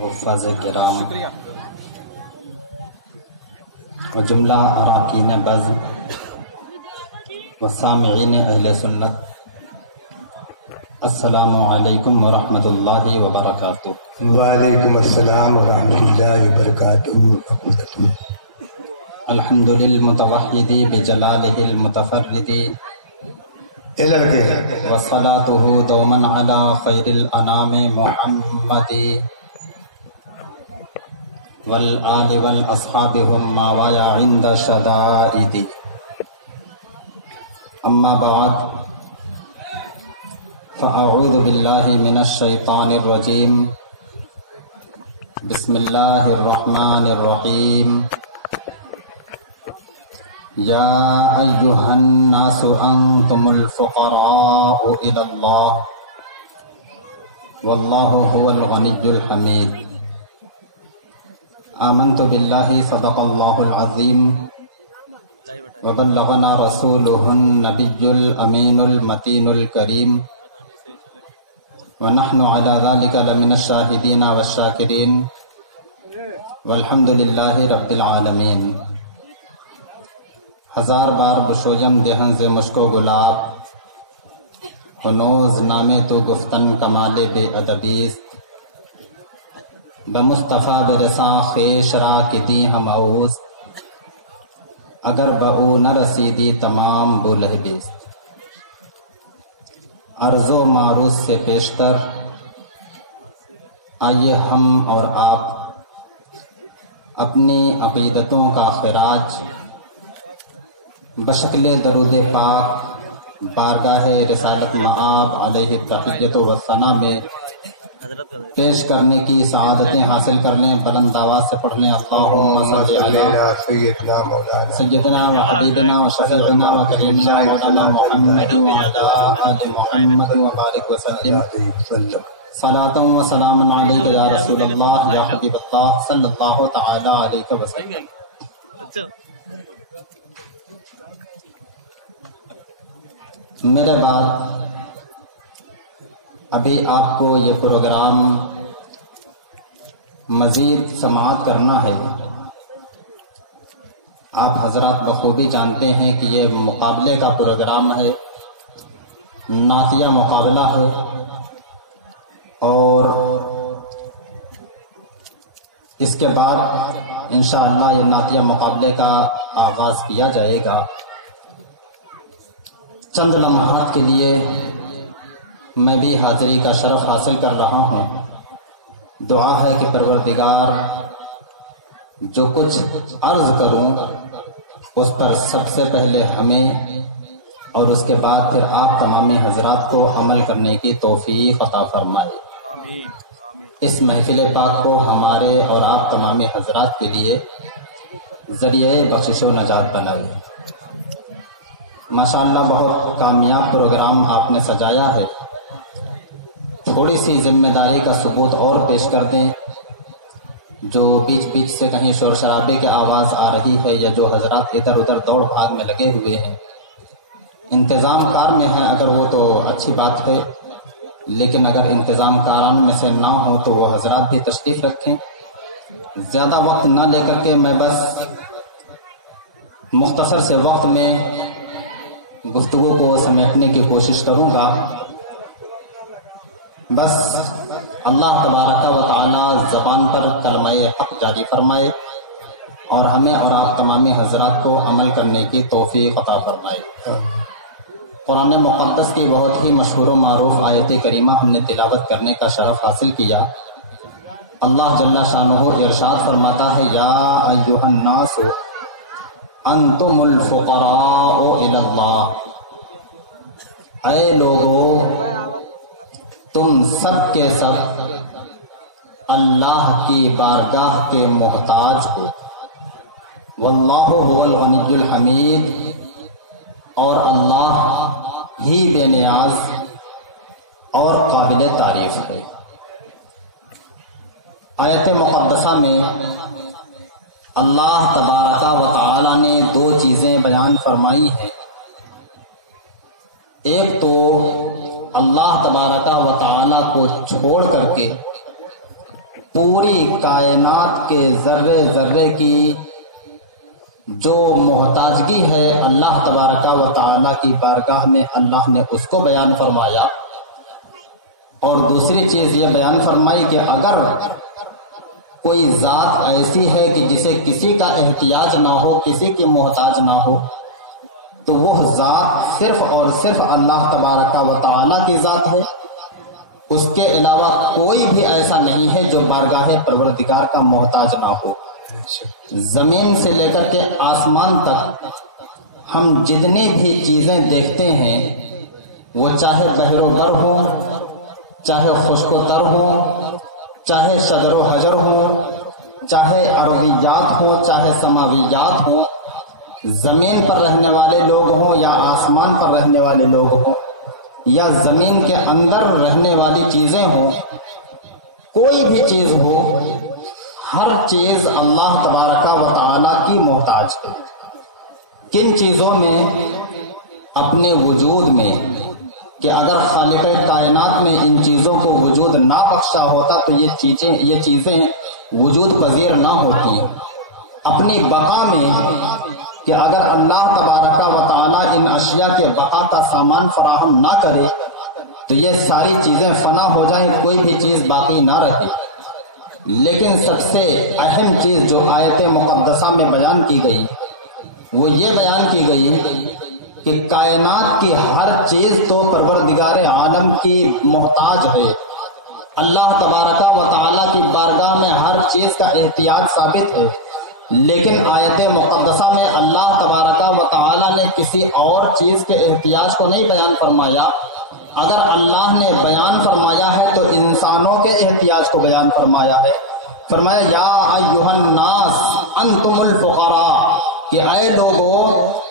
حفاظ کرام و جملہ اراکین بزم و سامعین اہل سنت، السلام علیکم ورحمۃ اللہ وبرکاتہ۔ وعلیکم السلام ورحمۃ اللہ وبرکاتہ۔ الحمد للمتوحد بجلالہ المتفرد وصلاته دوما على خیر الانام محمد والآل والاصحاب هم ما وایا عند شدائد۔ اما بعد فاعوذ باللہ من الشیطان الرجیم، بسم اللہ الرحمن الرحیم۔ یا ایہا الناس انتم الفقراء الی اللہ واللہ هو الغنی الحمید۔ آمنت باللہ صدق اللہ العظیم وبلغنا رسولہ النبی الامین المتین الکریم ونحن علی ذلک لمن الشاہدین والشاکرین والحمد للہ رب العالمین۔ ہزار بار بشویم دہن ز مشکو گلاب، ہنوز نامے تو گفتن کمال بے ادبیست۔ بمصطفیٰ برساں خیش را کدی ہم اوست، اگر بہو نہ رسیدی تمام بولہ بیست۔ عرض و معروض سے پیشتر آئیے ہم اور آپ اپنی عقیدتوں کا خراج بشکل درود پاک بارگاہ رسالت مآب علیہ تحیت و ثنا میں پیش کرنے کی سعادتیں حاصل کر لیں۔ بلند آواز سے پڑھ لیں، اللہم صل علی سیدنا و حبیبنا و شفیعنا و کریمنا مولانا محمد وعلی آل محمد وبارک وسلم۔ صلاۃ و سلام علیک یا رسول اللہ یا حبیب اللہ صلی اللہ تعالی علیہ وسلم۔ میرے بعد ابھی آپ کو یہ پروگرام مزید سماعت کرنا ہے۔ آپ حضرات بخوبی جانتے ہیں کہ یہ مقابلے کا پروگرام ہے، نعتیہ مقابلہ ہے، اور اس کے بعد انشاءاللہ یہ نعتیہ مقابلے کا آغاز کیا جائے گا۔ چند لمحات کے لیے میں بھی حاضری کا شرف حاصل کر رہا ہوں۔ دعا ہے کہ پروردگار جو کچھ عرض کروں اس پر سب سے پہلے ہمیں اور اس کے بعد پھر آپ تمام حضرات کو عمل کرنے کی توفیق عطا فرمائے۔ اس محفل پاک کو ہمارے اور آپ تمام حضرات کے لیے ذریعہ بخشش و نجات بنائے۔ ماشاءاللہ بہت کامیاب پروگرام آپ نے سجایا ہے۔ تھوڑی سی ذمہ داری کا ثبوت اور پیش کر دیں، جو بیچ بیچ سے کہیں شور شرابے کی آواز آ رہی ہے یا جو حضرات ادھر ادھر دوڑ بھاگ میں لگے ہوئے ہیں، انتظام کار میں ہیں اگر وہ تو اچھی بات ہے، لیکن اگر انتظام کاران میں سے نہ ہو تو وہ حضرات بھی تشریف رکھیں۔ زیادہ وقت نہ لے کر کے میں بس مختصر سے وقت میں گفتگو کو سمیٹنے کی کوشش کروں گا۔ بس اللہ تبارک و تعالی زبان پر کلمہ حق جاری فرمائے اور ہمیں اور آپ تمام حضرات کو عمل کرنے کی توفیق عطا فرمائے۔ قرآن مقدس کی بہت ہی مشہور و معروف آیت کریمہ ہم نے تلاوت کرنے کا شرف حاصل کیا۔ اللہ جل شانہ ارشاد فرماتا ہے، یا ایھا الناس انتم الفقراء الی اللہ، اے لوگو تم سب کے سب اللہ کی بارگاہ کے محتاج ہو۔ واللہ هو الغنی الحمید، اور اللہ ہی بے نیاز اور قابل تعریف ہے۔ آیت مقدسہ میں اللہ تبارک و تعالی نے دو چیزیں بیان فرمائی ہیں۔ ایک تو اللہ تبارک و تعالی کو چھوڑ کر کے پوری کائنات کے ذرے ذرے کی جو محتاجگی ہے اللہ تبارک و تعالی کی بارگاہ میں اللہ نے اس کو بیان فرمایا. اور دوسری چیز یہ بیان فرمائی کہ اگر کوئی ذات ایسی ہے کہ جسے کسی کا احتیاج نہ ہو، کسی کی محتاج نہ ہو، تو وہ ذات صرف اور صرف اللہ تبارک و تعالی کی ذات ہے. اس کے علاوہ کوئی بھی ایسا نہیں ہے جو بارگاہ پروردگار کا محتاج نہ ہو. زمین سے لے کر کے آسمان تک ہم جتنی بھی چیزیں دیکھتے ہیں، وہ چاہے بحر و بر ہو، چاہے خشک و تر ہو، چاہے شجر و حجر ہو، چاہے ارضیات ہوں، چاہے سماویات ہوں، زمین پر رہنے والے لوگ ہوں یا آسمان پر رہنے والے لوگ ہوں یا زمین کے اندر رہنے والی چیزیں ہوں، کوئی بھی چیز ہو، ہر چیز اللہ تبارک و تعالی کی محتاج ہے. کن چیزوں میں؟ اپنے وجود میں، کہ اگر خالق کائنات نے ان چیزوں کو وجود نہ بخشا ہوتا تو یہ چیزیں وجود پذیر نہ ہوتی. اپنی بقا میں، کہ اگر اللہ تبارک و تعالی ان اشیاء کے بقا کا سامان فراہم نہ کرے تو یہ ساری چیزیں فنا ہو جائیں، کوئی بھی چیز باقی نہ رہے. لیکن سب سے اہم چیز جو آیت مقدسہ میں بیان کی گئی وہ یہ بیان کی گئی کہ کائنات کی ہر چیز تو پروردگار عالم کی محتاج ہے. اللہ تبارک و تعالی کی بارگاہ میں ہر چیز کا احتیاج ثابت ہے. لیکن آیت مقدسہ میں اللہ تبارک و تعالی نے کسی اور چیز کے احتیاج کو نہیں بیان فرمایا. اگر اللہ نے بیان فرمایا ہے تو انسانوں کے احتیاج کو بیان فرمایا ہے. فرمایا یا ایھا الناس انتم الفقراء، کہ اے لوگو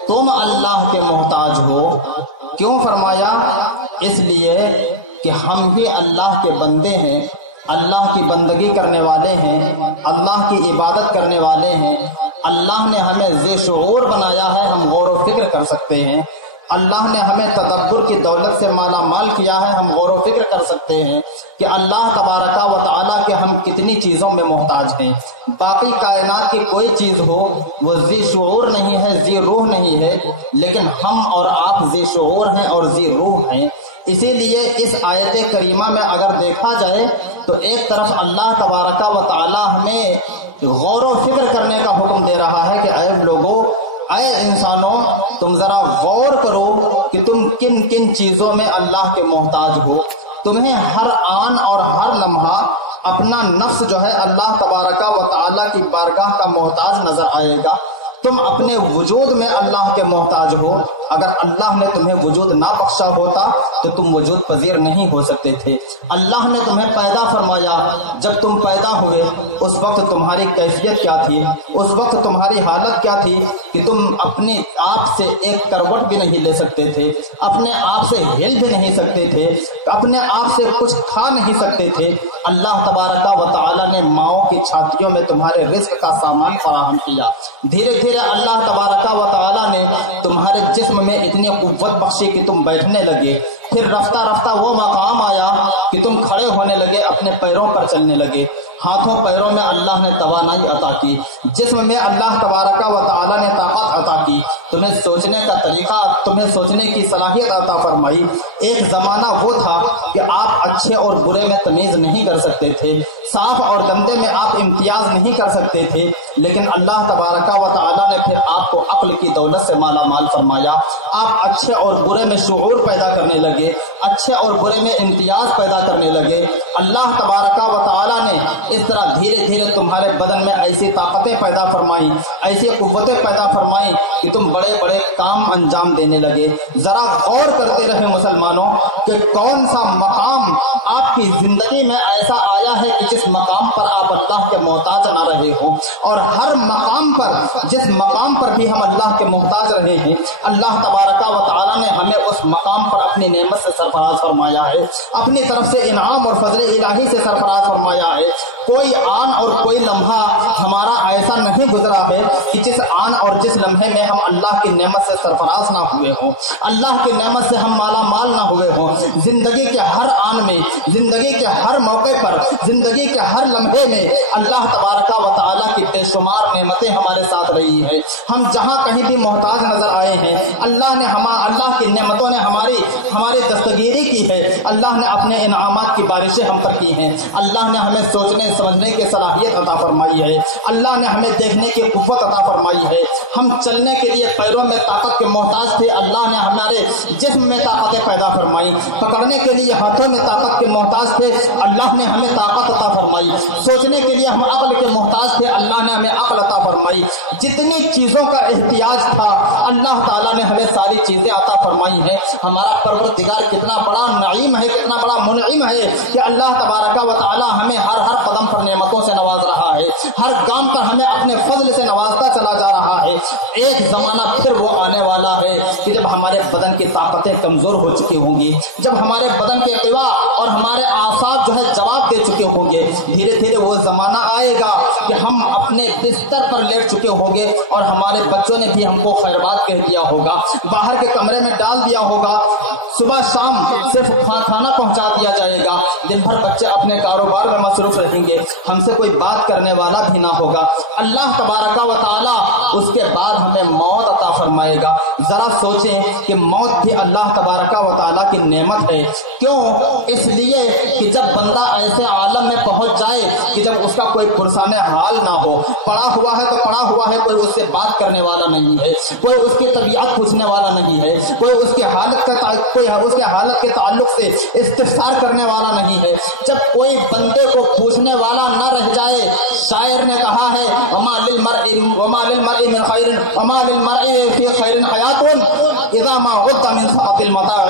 تم اللہ کے محتاج ہو. کیوں فرمایا؟ اس لیے کہ ہم بھی اللہ کے بندے ہیں، اللہ کی بندگی کرنے والے ہیں، اللہ کی عبادت کرنے والے ہیں. اللہ نے ہمیں ذی شعور بنایا ہے، ہم غور و فکر کر سکتے ہیں. اللہ نے ہمیں تدبر کی دولت سے مالا مال کیا ہے، ہم غور و فکر کر سکتے ہیں کہ اللہ تبارک و تعالیٰ کے ہم کتنی چیزوں میں محتاج ہیں. باقی کائنات کی کوئی چیز ہو وہ ذی شعور نہیں ہے، ذی روح نہیں ہے، لیکن ہم اور آپ ذی شعور ہیں اور ذی روح ہیں. اسی لیے اس آیت کریمہ میں اگر دیکھا جائے تو ایک طرف اللہ تبارک و تعالیٰ ہمیں غور و فکر کرنے کا حکم دے رہا ہے کہ اے لوگوں، اے انسانوں، تم ذرا غور کرو کہ تم کن کن چیزوں میں اللہ کے محتاج ہو. تمہیں ہر آن اور ہر لمحہ اپنا نفس جو ہے اللہ تبارک و تعالیٰ کی بارگاہ کا محتاج نظر آئے گا. تم اپنے وجود میں اللہ کے محتاج ہو. اگر اللہ نے تمہیں وجود نہ بخشا ہوتا تو تم وجود پذیر نہیں ہو سکتے تھے. اللہ نے تمہیں پیدا فرمایا، جب تم پیدا ہوئے اس وقت تمہاری کیفیت کیا تھی، اس وقت تمہاری حالت کیا تھی کہ تم اپنے آپ سے ایک کروٹ بھی نہیں لے سکتے تھے، اپنے آپ سے ہل بھی نہیں سکتے تھے، اپنے آپ سے کچھ کھا نہیں سکتے تھے. اللہ تبارک و تعالیٰ نے ماؤں کی چھاتیوں میں تمہارے رزق کا سامان فراہم کیا. دھیرے دھیرے اللہ تبارک و تعالیٰ نے تمہارے جسم میں اتنی قوت بخشی کہ تم بیٹھنے لگے. پھر رفتہ رفتہ وہ مقام آیا کہ تم کھڑے ہونے لگے، اپنے پیروں پر چلنے لگے. ہاتھوں پیروں میں اللہ نے توانائی عطا کی، جسم میں اللہ تبارک و تعالیٰ نے طاقت عطا کی، تمہیں سوچنے کا طریقہ، تمہیں سوچنے کی صلاحیت عطا فرمائی. ایک زمانہ وہ تھا کہ آپ اچھے اور برے میں تمیز نہیں کر سکتے تھے، صاف اور گندے میں آپ امتیاز نہیں کر سکتے تھے، لیکن اللہ تبارک و تعالیٰ نے پھر آپ کو عقل کی دولت سے مالا مال فرمایا. آپ اچھے اور برے میں شعور پیدا کرنے لگے، اچھے اور برے میں امتیاز پیدا کرنے لگے. اللہ تبارک و تعالیٰ نے اس طرح دھیرے دھیرے تمہارے بدن میں ایسی طاقتیں پیدا فرمائیں، ایسی قوتیں پیدا فرمائیں کہ تم بڑے بڑے کام انجام دینے لگے. ذرا غور کرتے رہے مسلمانوں کہ کون سا مقام آپ کی زندگی میں ایسا آیا ہے کہ جس مقام پر آپ اللہ کے محتاج نہ رہے ہوں، اور ہر مقام پر، جس مقام پر بھی ہم اللہ کے محتاج رہے ہیں، اللہ تبارک و تعالیٰ نے ہمیں اس مقام پر اپنی نعمت سے سرفراز فرمایا ہے، اپنی طرف سے انعام اور فضل الہی سے سرفراز فرمایا ہے. کوئی آن اور کوئی لمحہ ہمارا ایسا نہیں گزرا ہے کہ جس آن اور جس لمحے میں ہم اللہ کی نعمت سے سرفراز نہ ہوئے ہوں، اللہ کی نعمت سے ہم مالا مال نہ ہوئے ہوں۔ زندگی کے ہر آن میں، زندگی کے ہر موقع پر، زندگی کے ہر لمحے میں اللہ تبارک و تعالیٰ کی بے شمار نعمتیں ہمارے ساتھ رہی ہیں۔ ہم جہاں کہیں بھی محتاج نظر آئے ہیں، اللہ کی نعمتوں نے ہماری دستگیری کی ہے۔ اللہ نے اپنے انعامات کی بارشیں ہم پر کی ہیں۔ اللہ نے ہمیں سوچنے سمجھنے کی صلاحیت عطا فرمائی ہے۔ اللہ نے ہمیں دیکھنے کی قوت عطا فرمائی ہے۔ ہم چلنے کے لیے پیروں میں طاقت کے محتاج تھے، اللہ نے ہمارے جسم میں طاقتیں پیدا فرمائی۔ پکڑنے کے لیے ہاتھوں میں طاقت کے محتاج تھے، اللہ نے ہمیں طاقت عطا فرمائی۔ سوچنے کے لیے ہم عقل کے محتاج تھے، اللہ نے ہمیں عقل عطا فرمائی۔ جتنی چیزوں کا احتیاج تھا اللہ تعالیٰ نے ہمیں ساری چیزیں عطا فرمائی ہیں۔ ہمارا پروردگار کتنا بڑا نعیم ہے، کتنا بڑا منعم ہے کہ اللہ تبارک و تعالیٰ ہمیں ہر قدم پر نعمتوں سے نواز رہا ہے، ہر گام پر ہمیں اپنے فضل سے نوازتا چلا جا رہا ہے۔ ایک زمانہ پھر وہ آنے والا ہے کہ جب ہمارے بدن کی طاقتیں کمزور ہو چکی ہوں گی، جب ہمارے بدن کے قوا اور ہمارے اعصاب جو ہے جواب دے چکے ہوں گے۔ دھیرے دھیرے وہ زمانہ آئے گا کہ ہم اپنے بستر پر لیٹ چکے ہوں گے اور ہمارے بچوں نے بھی ہم کو خیر بات کہہ دیا ہوگا، باہر کے کمرے میں ڈال دیا ہوگا، صبح شام صرف کھانا پہنچا دیا جائے گا، دن بھر بچے اپنے کاروبار میں مصروف رہیں گے، ہم سے کوئی بات کرنے والا بھی نہ ہوگا۔ اللہ تبارک و تعالیٰ اس کے بعد ہمیں موت عطا فرمائے گا۔ ذرا سوچیں کہ موت بھی اللہ تبارک و تعالیٰ کی نعمت ہے۔ کیوں؟ اس لیے کہ جب بندہ ایسے عالم میں پہنچ جائے کہ جب اس کا کوئی پرسان حال نہ ہو، پڑا ہوا ہے تو پڑا ہوا ہے، کوئی اس سے بات کرنے والا نہیں ہے، کوئی اس کی طبیعت پوچھنے والا نہیں ہے، کوئی اس کی حالت کے تعلق سے استفسار کرنے والا نہیں ہے، جب کوئی بندے کو پوچھنے والا نہ رہ جائے، شاعر نے کہا ہے وما للمرء من خیر وما للمرء فی خیر حیات اذا ما عد من سقط المتاع۔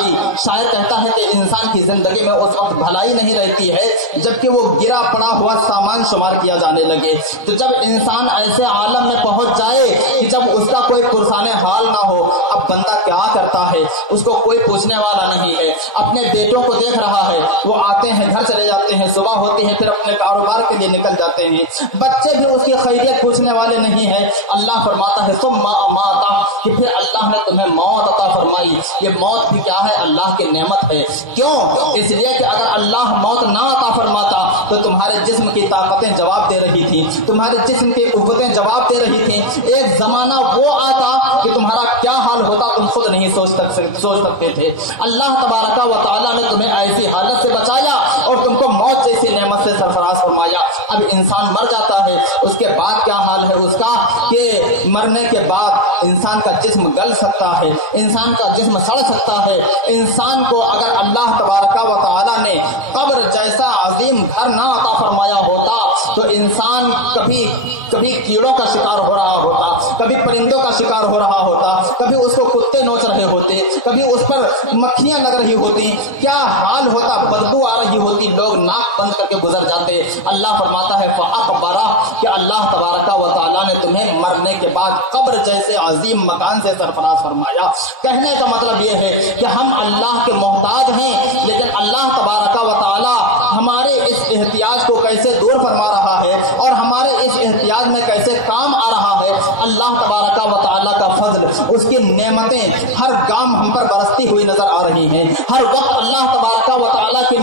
شاعر کہتا ہے کہ انسان کی زندگی میں اس وقت بھلائی نہیں رہتی ہے جبکہ وہ گرا پڑا ہوا سامان شمار کیا جانے لگے۔ تو جب انسان ایسے عالم میں پہنچ جائے کہ جب اس کا کوئی پرسان حال نہ ہو، اب بندہ کیا کرتا ہے؟ اس کو کوئی پوچھنے والا نہیں ہے۔ اپنے بیٹوں کو دیکھ رہا ہے، وہ آتے ہیں گھر چلے جاتے ہیں، صبح ہوتی ہے پھر اپنے کاروبار کے لیے نکل جاتے ہیں، بچے بھی اس کی خیریت پوچھنے والے نہیں ہیں۔ اللہ فرماتا ہے ثم اماتہ، کہ پھر اللہ نے تمہیں موت عطا فرمائی۔ یہ موت بھی کیا ہے؟ اللہ کی نعمت ہے۔ کیوں؟ اس لیے کہ اگر اللہ موت نہ عطا فرماتا تو تمہارے جسم کی طاقتیں جواب دے رہی تھیں، تمہارے جسم کی قوتیں جواب دے رہی تھیں۔ ایک زمانہ وہ آتا کہ تمہارا کیا حال ہوتا تم خود نہیں سوچ سکتے تھے۔ اللہ تبارک و تعالیٰ نے تمہیں ایسی حالت سے بچایا اور تم کو موت جیسی نعمت سے سرفراز فرمایا۔ اب انسان مر جاتا ہے، اس کے بعد کیا حال ہے اس کا؟ کہ مرنے کے بعد انسان کا جسم گل سکتا ہے، انسان کا جسم سڑ سکتا ہے۔ انسان کو اگر اللہ تبارک و تعالیٰ نے قبر جیسا عظیم گھر نہ عطا فرمایا ہوتا تو انسان کبھی کیڑوں کا شکار ہو رہا ہوتا، کبھی پرندوں کا شکار ہو رہا ہوتا، کبھی اس کو کتے نوچ رہے ہوتے، کبھی اس پر مکھیاں لگ رہی ہوتی، کیا حال ہوتا؟ بدبو آ رہی ہوتی، لوگ ناک بند کر کے گزر جاتے۔ اللہ فرماتا ہے فَأَخْبَرَ، کہ اللہ تبارک و تعالیٰ نے تمہیں مرنے کے بعد قبر جیسے عظیم مکان سے سرفراز فرمایا۔ کہنے کا مطلب یہ ہے کہ ہم اللہ کے محتاج ہیں، لیکن اللہ تبارک و تعالیٰ ہمارے اس احتیاج کو کیسے دور فرما رہا ہے اور ہمارے اس احتیاج میں کیسے کام آ رہا ہے۔ اللہ تبارک و تعالیٰ کا فضل، اس کی نعمتیں ہر گام ہم پر برستی ہوئی نظر آ رہی ہیں۔ ہر وقت اللہ تبارک و تعالیٰ کی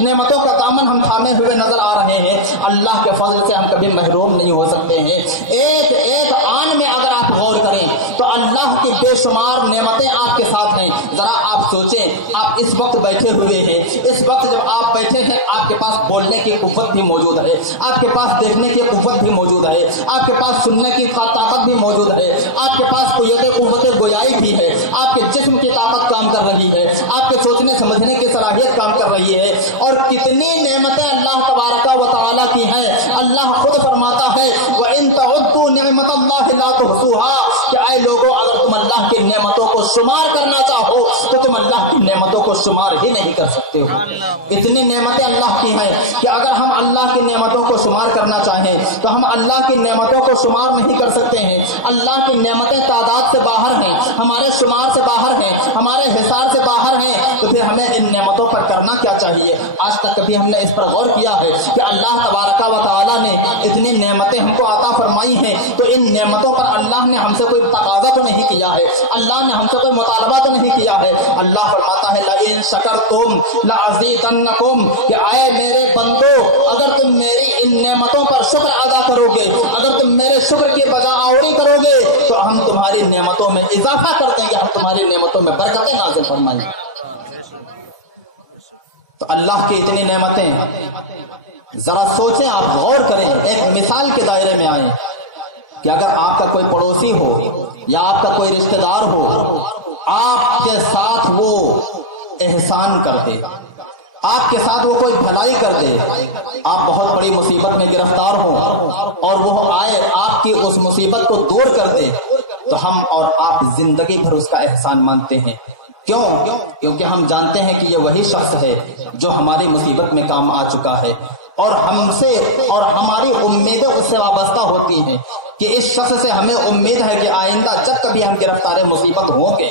نعمتوں کا دامن ہم تھامے ہوئے نظر آ رہے ہیں۔ اللہ کے فضل سے ہم کبھی محروم نہیں ہو سکتے ہیں۔ ایک ایک آن میں اگر آپ غور کریں تو اللہ کی بے شمار نعمتیں آپ کے ساتھ ہیں۔ ذرا آپ سوچیں، آپ اس وقت بیٹھے ہوئے ہیں، اس وقت جب آپ بیٹھے ہیں آپ کے پاس بولنے کی قوت بھی موجود ہے، آپ کے پاس دیکھنے کی قوت بھی موجود ہے، آپ کے پاس سننے کی طاقت بھی موجود ہے، آپ کے پاس قوت گویائی بھی ہے، آپ کے جسم کی طاقت کام کر رہی ہے، آپ کے سوچنے سمجھنے کی صلاحیت کام کر رہی ہے، اور کتنی نعمتیں اللہ تبارک و تعالیٰ کی ہیں۔ اللہ خود فرماتا ہے وَإِن تَعُدُّوا نِعْمَتَ اللَّهِ لَا تُحْصُوهَا، کہ اے لوگوں اگر تم اللہ کی نعمتوں کو شمار کرنا چاہو تو تم اللہ کی نعمتوں کو شمار ہی نہیں کر سکتے ہو۔ اتنی نعمتیں اللہ کی ہیں کہ اگر ہم اللہ کی نعمتوں کو کو شمار کرنا چاہیں تو ہم اللہ کی نعمتوں کو شمار نہیں کر سکتے ہیں. اللہ کی نعمتیں تعداد سے باہر ہیں, ہمارے شمار سے باہر ہیں, ہمارے حساب سے باہر ہیں. تو پھر ہمیں ان نعمتوں پر کرنا کیا چاہیے؟ آج تک کبھی ہم نے اس پر غور کیا ہے کہ اللہ تبارک و تعالیٰ نے اتنی نعمتیں ہم کو عطا فرمائی ہیں, تو ان نعمتوں پر اللہ نے ہم سے کوئی تقاضا تو نہیں کیا ہے, اللہ نے ہم سے کوئی مطالبہ تو نہیں کیا ہے. اللہ فرماتا ہے لئن شکرتم لازیدنکم, کہ اے میرے بندو اگر تم میری ان نعمتوں پر شکر ادا کرو گے, اگر تم میرے شکر کی بجا آوری کرو گے تو ہم تمہاری نعمتوں میں اضافہ کر دیں گے, ہم تمہاری نعمتوں میں برکتیں نازل فرمائیں گے. تو اللہ کی اتنی نعمتیں ذرا سوچیں, آپ غور کریں, ایک مثال کے دائرے میں آئیں کہ اگر آپ کا کوئی پڑوسی ہو یا آپ کا کوئی رشتہ دار ہو, آپ کے ساتھ وہ احسان کر دے, آپ کے ساتھ وہ کوئی بھلائی کر دے, آپ بہت بڑی مصیبت میں گرفتار ہوں اور وہ آئے آپ کی اس مصیبت کو دور کر دے, تو ہم اور آپ زندگی بھر اس کا احسان مانتے ہیں. کیوں؟ کیونکہ ہم جانتے ہیں کہ یہ وہی شخص ہے جو ہماری مصیبت میں کام آ چکا ہے, اور ہم سے اور ہماری امیدیں اس سے وابستہ ہوتی ہیں کہ اس شخص سے ہمیں امید ہے کہ آئندہ جب کبھی ہم گرفتار مصیبت ہوں گے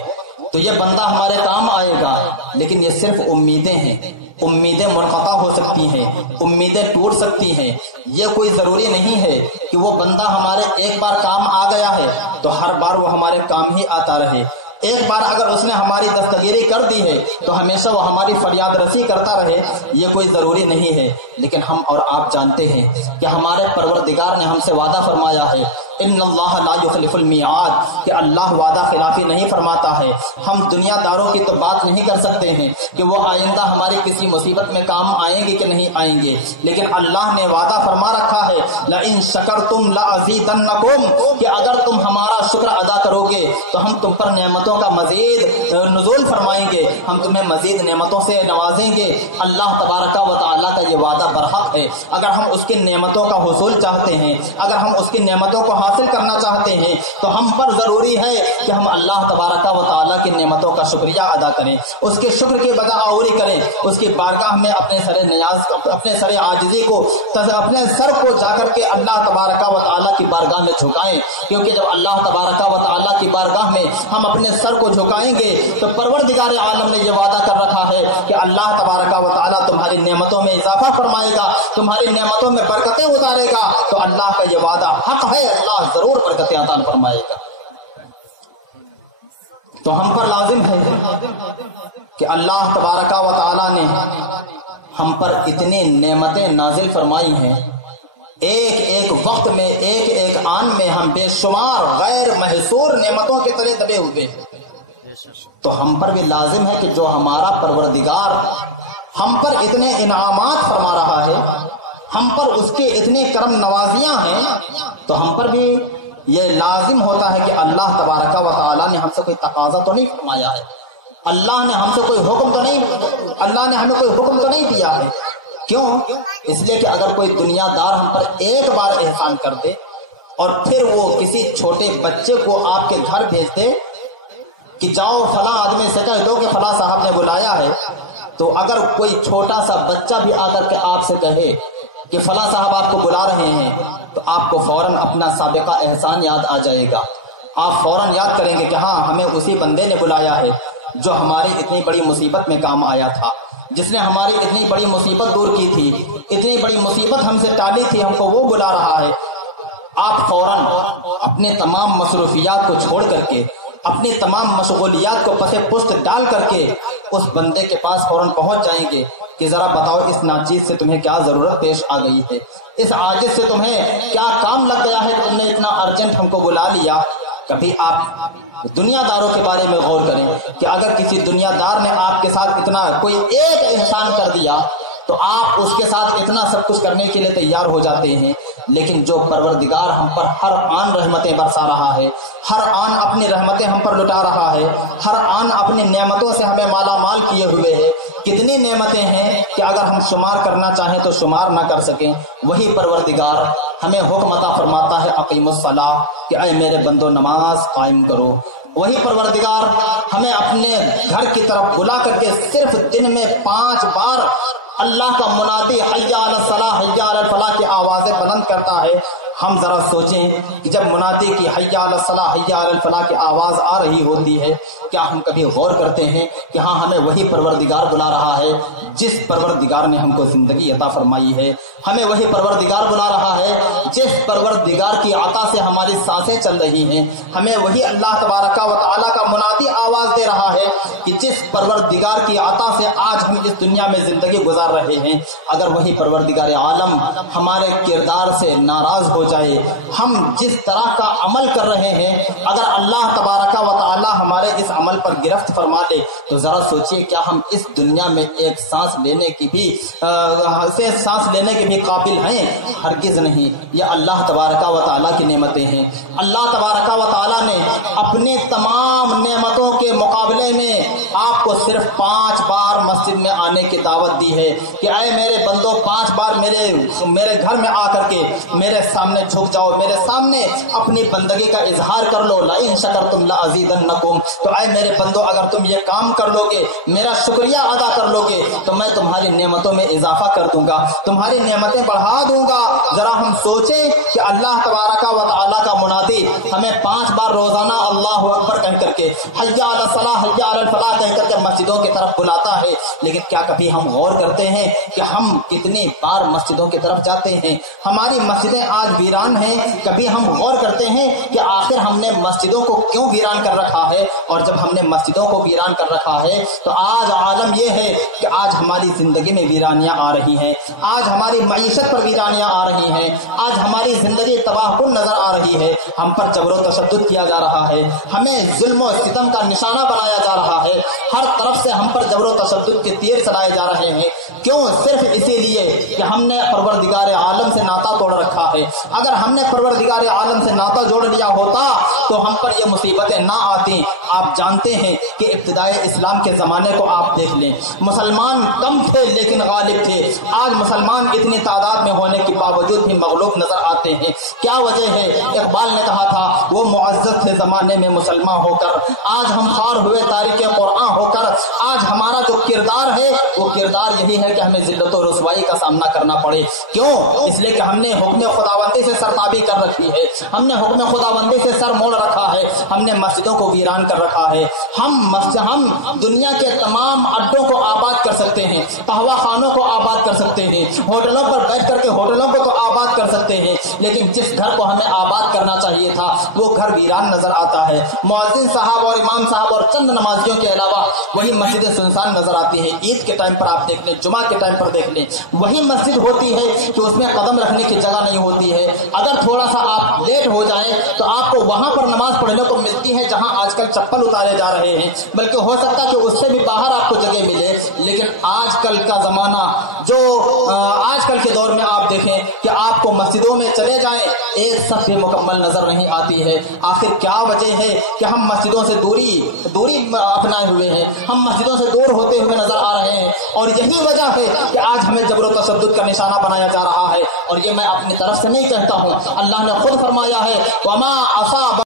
تو یہ بندہ ہمارے کام آئے گا. لیکن یہ صرف امیدیں ہیں, امیدیں منقطع ہو سکتی ہیں, امیدیں ٹوٹ سکتی ہیں. یہ کوئی ضروری نہیں ہے کہ وہ بندہ ہمارے ایک بار کام آ گیا ہے تو ہر بار وہ ہمارے کام ہی آتا رہے. ایک بار اگر اس نے ہماری دستگیری کر دی ہے تو ہمیشہ وہ ہماری فریاد رسی کرتا رہے, یہ کوئی ضروری نہیں ہے. لیکن ہم اور آپ جانتے ہیں کہ ہمارے پروردگار نے ہم سے وعدہ فرمایا ہے ان اللہ لا یخلف المیعاد, کہ اللہ وعدہ خلافی نہیں فرماتا ہے. ہم دنیا داروں کی تو بات نہیں کر سکتے ہیں کہ وہ آئندہ ہماری کسی مصیبت میں کام آئیں گے کہ نہیں آئیں گے, لیکن اللہ نے وعدہ فرما رکھا ہے لئن شکرتم لازیدنکم, کہ اگر تم ہمارا شکر ادا کرو گے تو ہم تم پر نعمتوں کا مزید نزول فرمائیں گے, ہم تمہیں مزید نعمتوں سے نوازیں گے. اللہ تبارک و تعالیٰ کا یہ وعدہ برحق ہے. اگر ہم اس کی نعمتوں کا حصول چاہتے ہیں, اگر ہم اس کی نعمتوں کو حاصل کرنا چاہتے ہیں تو ہم پر ضروری ہے کہ ہم اللہ تبارک و تعالیٰ کی نعمتوں کا شکریہ ادا کریں, اس کے شکر کی بجا آوری کریں, اس کی بارگاہ میں اپنے سر نیاز, اپنے سر عاجزی کو, اپنے سر کو جا کر کے اللہ تبارک و تعالیٰ کی بارگاہ میں جھکائیں. کیونکہ جب اللہ تبارک و تعالیٰ کی بارگاہ میں ہم اپنے سر کو جھکائیں گے تو پروردگار عالم نے یہ وعدہ کر رکھا ہے کہ اللہ تبارک و تعالیٰ تمہاری نعمتوں میں اضافہ فرمائے گا, تمہاری نعمتوں میں برکتیں اتارے گا. تو اللہ کا یہ وعدہ حق ہے, اللہ ضرور برکتیں عطا فرمائے گا. تو ہم پر لازم ہے کہ اللہ تبارک و تعالیٰ نے ہم پر اتنی نعمتیں نازل فرمائی ہیں, ایک ایک وقت میں, ایک ایک آن میں ہم بے شمار غیر محصور نعمتوں کے تلے دبے ہوئے. تو ہم پر بھی لازم ہے کہ جو ہمارا پروردگار ہم پر اتنے انعامات فرما رہا ہے, ہم پر اس کے اتنے کرم نوازیاں ہیں, تو ہم پر بھی یہ لازم ہوتا ہے کہ اللہ تبارک و تعالیٰ نے ہم سے کوئی تقاضا تو نہیں فرمایا ہے, اللہ نے ہم سے کوئی حکم تو نہیں, اللہ نے ہمیں کوئی حکم تو نہیں دیا ہے. کیوں؟ اس لیے کہ اگر کوئی دنیا دار ہم پر ایک بار احسان کر دے اور پھر وہ کسی چھوٹے بچے کو آپ کے گھر بھیج دے کہ جاؤ فلاں آدمی سے کہہ دو کہ فلاں صاحب نے بلایا ہے, تو اگر کوئی چھوٹا سا بچہ بھی آ کر کے آپ سے کہے کہ فلاں صاحب آپ کو بلا رہے ہیں تو آپ کو فوراً اپنا سابقہ احسان یاد آ جائے گا. آپ فوراً یاد کریں گے کہ ہاں ہمیں اسی بندے نے بلایا ہے جو ہماری اتنی بڑی مصیبت میں کام آیا تھا, جس نے ہماری اتنی بڑی مصیبت دور کی تھی, اتنی بڑی مصیبت ہم سے ٹالی تھی, ہم کو وہ بلا رہا ہے. آپ فوراً اپنے تمام مصروفیات کو چھوڑ کر کے, اپنی تمام مشغولیات کو پس پشت ڈال کر کے اس بندے کے پاس فوراً پہنچ جائیں گے کہ ذرا بتاؤ اس ناچیز سے تمہیں کیا ضرورت پیش آ گئی ہے, اس عاجز سے تمہیں کیا کام لگ گیا ہے, تم نے اتنا ارجنٹ ہم کو بلا لیا. کبھی آپ دنیا داروں کے بارے میں غور کریں کہ اگر کسی دنیا دار نے آپ کے ساتھ اتنا کوئی ایک احسان کر دیا تو آپ اس کے ساتھ اتنا سب کچھ کرنے کے لیے تیار ہو جاتے ہیں. لیکن جو پروردگار ہم پر ہر آن رحمتیں برسا رہا ہے, ہر آن اپنی رحمتیں ہم پر لٹا رہا ہے, ہر آن اپنی نعمتوں سے ہمیں مالا مال کیے ہوئے ہے. کتنی نعمتیں ہیں کہ اگر ہم شمار کرنا چاہیں تو شمار نہ کر سکیں. وہی پروردگار ہمیں حکم عطا فرماتا ہے اقیم الصلاۃ, کہ اے میرے بندو نماز قائم کرو. وہی پروردگار ہمیں اپنے گھر کی طرف بلا کر کے صرف دن میں 5 بار اللہ کا منادی حی علی الصلاح حی علی الفلاح کی آوازیں بلند کرتا ہے، ہم ذرا سوچیں کہ جب منادی کی حی علی الصلاح حی علی الفلاح کی آواز آ رہی ہوتی ہے، کیا ہم کبھی غور کرتے ہیں کہ ہاں ہمیں وہی پروردگار بلا رہا ہے جس پروردگار نے ہم کو زندگی عطا فرمائی ہے، ہمیں وہی پروردگار بلا رہا ہے جس پروردگار کی عطا سے ہماری سانسیں چل رہی ہیں، ہمیں وہی اللہ تبارک و تعالیٰ کا منادی آواز دے رہا ہے کہ جس پروردگار کی عطا سے آج ہم اس دنیا میں زندگی گزار رہے ہیں، اگر وہی پروردگار عالم ہمارے کردار سے ناراض ہو جائے، ہم جس طرح کا عمل کر رہے ہیں اگر اللہ تبارک و تعالی ہمارے اس عمل پر گرفت فرما لے تو ذرا سوچئے کیا ہم اس دنیا میں ایک سانس لینے کی بھی قابل ہیں؟ ہرگز نہیں۔ یہ اللہ تبارک و تعالی کی نعمتیں ہیں۔ اللہ تبارک و تعالی نے اپنے تمام نعمتوں کے مقابلے میں آپ کو صرف 5 بار مسجد میں آنے کی دعوت دی ہے کہ اے میرے بندو 5 بار میرے گھر میں آ کر کے میرے سامنے جھک جاؤ، میرے سامنے اپنی بندگی کا اظہار کر لو، لئن شکرتم لازیدنکم، تو اے میرے بندو اگر تم یہ کام کر لو گے، میرا شکریہ ادا کر لو گے تو میں تمہاری نعمتوں میں اضافہ کر دوں گا، تمہاری نعمتیں بڑھا دوں گا۔ ذرا ہم سوچیں کہ اللہ تبارک و تعالیٰ کا منادی ہمیں 5 بار روزانہ اللہ اکبر کہہ کر کے حی علی الصلاح حی علی الفلاح کہہ کر کے مسجدوں کی طرف بلاتا ہے، لیکن کیا کبھی ہم غور کرتے ہیں کہ ہم کتنی بار مسجدوں کی طرف جاتے ہیں؟ ہماری مسجدیں آج ویران ہیں، کبھی ہم غور کرتے ہیں کہ آخر ہم نے مسجدوں کو کیوں ویران کر رکھا ہے؟ اور جب ہم نے مسجدوں کو ویران کر رکھا ہے تو آج عالم یہ ہے کہ آج ہماری زندگی میں ویرانیاں آ رہی ہیں، آج ہماری معیشت پر ویرانیاں آ رہی ہیں، آج ہماری زندگی تباہ کن نظر آ رہی ہے، ہم پر جبر و تشدد کیا جا رہا ہے، ہمیں ظلم و ستم کا نشانہ بنایا جا رہا ہے، ہر طرف سے ہم پر جبر و تشدد کے تیر چلائے جا رہے ہیں۔ کیوں؟ صرف اسی لیے کہ ہم نے پروردگار عالم سے ناطا توڑ رکھا ہے۔ اگر ہم نے پروردگار عالم سے ناطا جوڑ لیا ہوتا تو ہم پر یہ مصیبتیں نہ آتی۔ آپ جانتے ہیں کہ ابتدائے اسلام کے زمانے کو آپ دیکھ لیں، مسلمان کم تھے لیکن غالب تھے۔ آج مسلمان اتنی تعداد میں ہونے کے باوجود بھی مغلوب نظر آتے ہیں۔ کیا وجہ ہے؟ اقبال نے کہا تھا وہ معزز تھے زمانے میں مسلمان ہو کر، آج ہم خوار ہوئے تاریخ قرآن ہو کر۔ آج ہمارا جو کردار ہے وہ کردار یہی ہے کہ ہمیں ذلت و رسوائی کا سامنا کرنا پڑے۔ کیوں؟ اس لیے کہ ہم نے حکم خداوندی سے سرتابی کر رکھی ہے، ہم نے حکم خداوندی سے سر موڑ رکھا ہے، ہم نے مسجدوں کو ویران کر رکھا ہے۔ ہم دنیا کے تمام اڈوں کو آباد کر سکتے ہیں، قہوہ خانوں کو آباد کر سکتے ہیں، ہوٹلوں پر بیٹھ کر کے ہوٹلوں کو تو آباد کر سکتے ہیں، لیکن جس گھر کو ہمیں آباد کرنا چاہیے تھا وہ گھر ویران نظر آتا ہے۔ مؤذن صاحب اور امام صاحب اور چند نمازیوں کے علاوہ وہی مسجدیں سنسان نظر آتی ہے۔ عید کے ٹائم پر آپ دیکھ لیں، جمعہ کے ٹائم پر دیکھ لیں، وہی مسجد ہوتی ہے کہ اس میں قدم رکھنے کی جگہ نہیں ہوتی ہے۔ اگر تھوڑا سا آپ لیٹ ہو جائیں تو آپ کو وہاں پر نماز پڑھنے کو ملتی ہے جہاں آج کل چپل اتارے جا رہے ہیں، بلکہ ہو سکتا ہے کہ اس سے بھی باہر آپ کو جگہ ملے۔ لیکن آج کل کا زمانہ جو آج کل کے دور میں آپ دیکھیں کہ آپ کو مسجدوں میں چلے جائیں ایک صف بھی مکمل نظر نہیں آتی ہے۔ آخر کیا وجہ ہے کہ ہم مسجدوں سے دوری اپنائے ہوئے ہیں، ہم مسجدوں سے دور ہوتے ہوئے نظر آ رہے ہیں، اور یہی وجہ ہے کہ آج ہمیں جبر و تشدد کا نشانہ بنایا جا رہا ہے۔ اور یہ میں اپنی طرف سے نہیں کہتا ہوں، اللہ نے خود فرمایا ہے وَمَا أَصَابَ